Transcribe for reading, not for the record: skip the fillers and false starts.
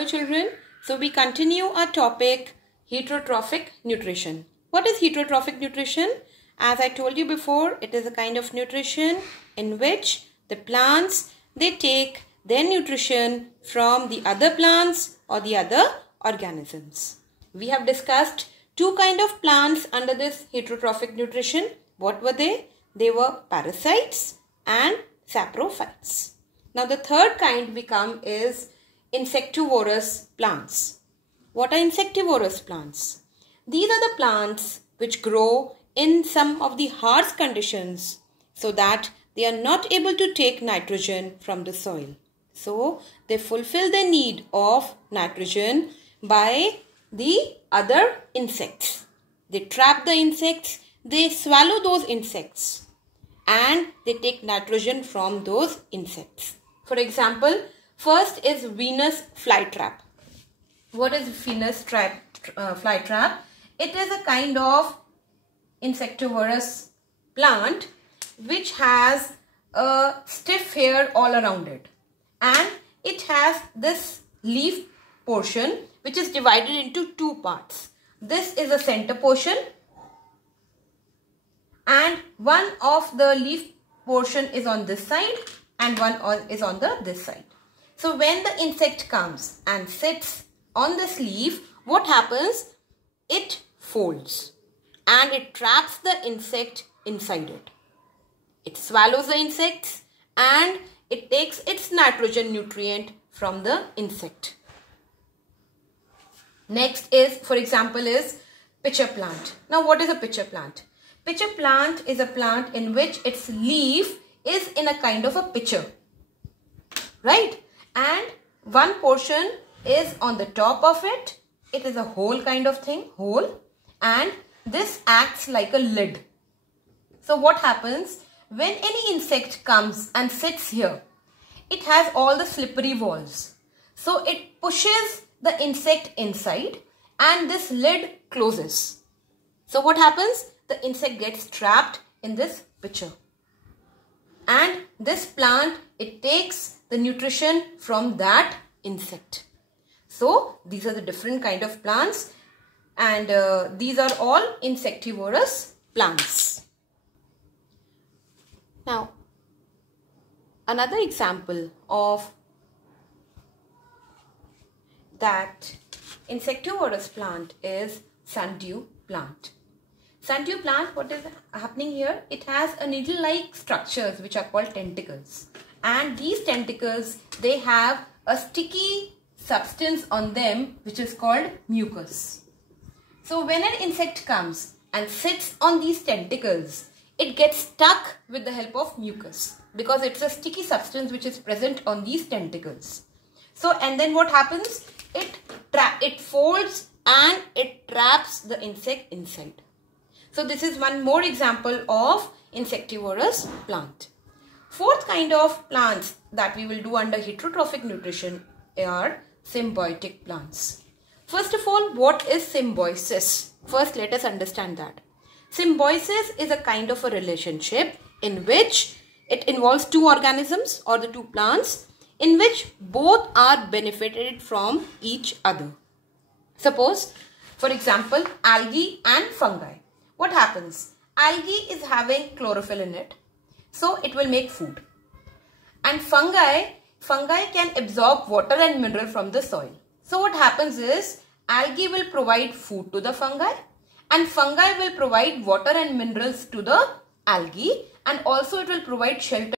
Hello children, so we continue our topic heterotrophic nutrition. What is heterotrophic nutrition? As I told you before, it is a kind of nutrition in which the plants, they take their nutrition from the other plants or the other organisms. We have discussed two kinds of plants under this heterotrophic nutrition. What were they? They were parasites and saprophytes. Now the third kind we come is insectivorous plants. What are insectivorous plants? These are the plants which grow in some of the harsh conditions so that they are not able to take nitrogen from the soil. So they fulfill the need of nitrogen by the other insects. They trap the insects, they swallow those insects and they take nitrogen from those insects. For example, first is Venus flytrap. What is Venus flytrap? It is a kind of insectivorous plant which has a stiff hair all around it, and it has this leaf portion which is divided into two parts. This is a center portion and one of the leaf portion is on this side and one is on this side. So when the insect comes and sits on this leaf, what happens? It folds and it traps the insect inside it. It swallows the insects and it takes its nitrogen nutrient from the insect. Next is, for example, is pitcher plant. Now what is a pitcher plant? Pitcher plant is a plant in which its leaf is in a kind of a pitcher, right? And one portion is on the top of it. It is a hole kind of thing, hole, and this acts like a lid. So what happens when any insect comes and sits here? It has all the slippery walls. So it pushes the insect inside and this lid closes. So what happens? The insect gets trapped in this pitcher. And this plant, it takes the nutrition from that insect. So these are the different kind of plants, and these are all insectivorous plants. Now another example of that insectivorous plant is sundew plant. Sundew plant, what is happening here? It has a needle-like structures which are called tentacles, and these tentacles, they have a sticky substance on them which is called mucus. So when an insect comes and sits on these tentacles, it gets stuck with the help of mucus because it's a sticky substance which is present on these tentacles. So and then what happens? It folds and it traps the insect inside. So this is one more example of insectivorous plant. Fourth kind of plants that we will do under heterotrophic nutrition are symbiotic plants. First of all, what is symbiosis? First, let us understand that. Symbiosis is a kind of a relationship in which it involves two organisms or the two plants in which both are benefited from each other. Suppose, for example, algae and fungi. What happens? Algae is having chlorophyll in it, so it will make food. And fungi can absorb water and mineral from the soil. So what happens is, algae will provide food to the fungi and fungi will provide water and minerals to the algae, and also it will provide shelter